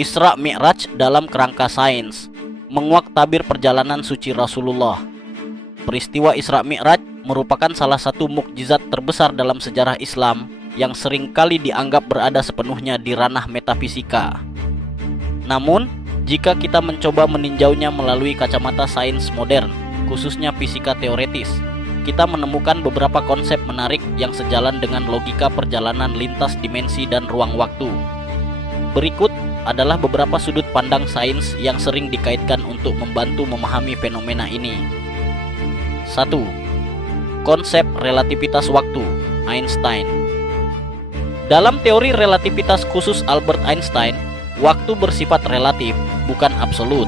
Isra Mi'raj dalam kerangka sains, menguak tabir perjalanan suci Rasulullah. Peristiwa Isra Mi'raj merupakan salah satu mukjizat terbesar dalam sejarah Islam yang seringkali dianggap berada sepenuhnya di ranah metafisika. Namun, jika kita mencoba meninjaunya melalui kacamata sains modern, khususnya fisika teoretis, kita menemukan beberapa konsep menarik yang sejalan dengan logika perjalanan lintas dimensi dan ruang waktu. Berikut adalah beberapa sudut pandang sains yang sering dikaitkan untuk membantu memahami fenomena ini. 1. Konsep relativitas waktu, Einstein. Dalam teori relativitas khusus Albert Einstein, waktu bersifat relatif, bukan absolut.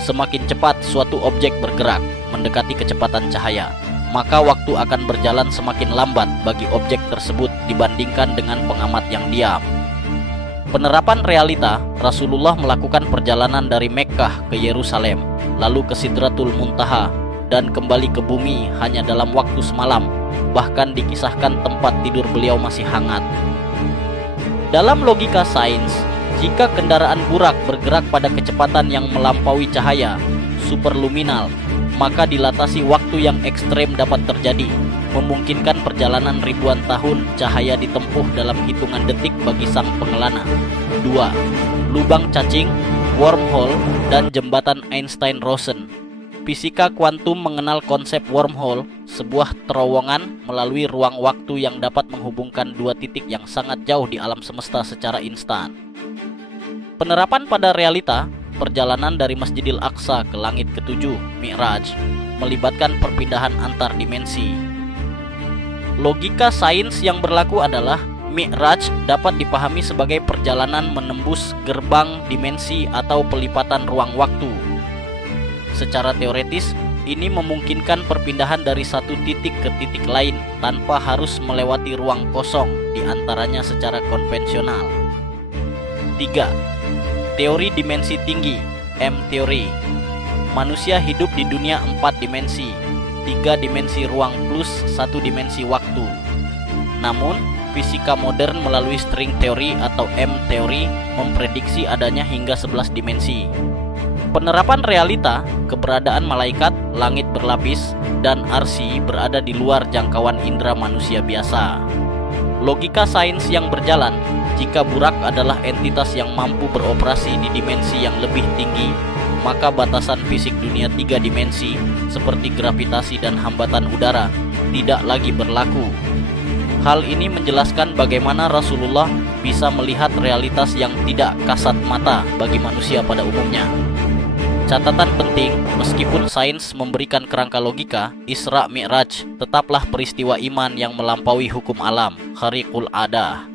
Semakin cepat suatu objek bergerak mendekati kecepatan cahaya, maka waktu akan berjalan semakin lambat bagi objek tersebut dibandingkan dengan pengamat yang diam. Penerapan realita, Rasulullah melakukan perjalanan dari Mekkah ke Yerusalem, lalu ke Sidratul Muntaha, dan kembali ke bumi hanya dalam waktu semalam. Bahkan dikisahkan tempat tidur beliau masih hangat. Dalam logika sains, jika kendaraan burak bergerak pada kecepatan yang melampaui cahaya, superluminal, maka dilatasi waktu yang ekstrem dapat terjadi, memungkinkan perjalanan ribuan tahun cahaya ditempuh dalam hitungan detik bagi sang pengelana. 2. Lubang cacing, wormhole, dan jembatan Einstein-Rosen. Fisika kuantum mengenal konsep wormhole, sebuah terowongan melalui ruang waktu yang dapat menghubungkan dua titik yang sangat jauh di alam semesta secara instan. Penerapan pada realita, perjalanan dari Masjidil Aqsa ke langit ketujuh, Mi'raj, melibatkan perpindahan antar dimensi. Logika sains yang berlaku adalah Mi'raj dapat dipahami sebagai perjalanan menembus gerbang dimensi atau pelipatan ruang waktu. Secara teoretis, ini memungkinkan perpindahan dari satu titik ke titik lain tanpa harus melewati ruang kosong di antaranya secara konvensional. 3. Teori dimensi tinggi, M-teori. Manusia hidup di dunia 4 dimensi, 3 dimensi ruang plus 1 dimensi waktu. Namun, fisika modern melalui string teori atau M-teori memprediksi adanya hingga 11 dimensi. Penerapan realita, keberadaan malaikat, langit berlapis, dan arsi berada di luar jangkauan indera manusia biasa. Logika sains yang berjalan, jika burak adalah entitas yang mampu beroperasi di dimensi yang lebih tinggi, maka batasan fisik dunia 3 dimensi seperti gravitasi dan hambatan udara tidak lagi berlaku. Hal ini menjelaskan bagaimana Rasulullah bisa melihat realitas yang tidak kasat mata bagi manusia pada umumnya. Catatan penting, meskipun sains memberikan kerangka logika, Isra Mi'raj tetaplah peristiwa iman yang melampaui hukum alam, khariqul adah.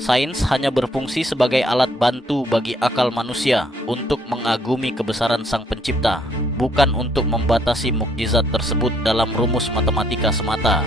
Sains hanya berfungsi sebagai alat bantu bagi akal manusia untuk mengagumi kebesaran Sang Pencipta, bukan untuk membatasi mukjizat tersebut dalam rumus matematika semata.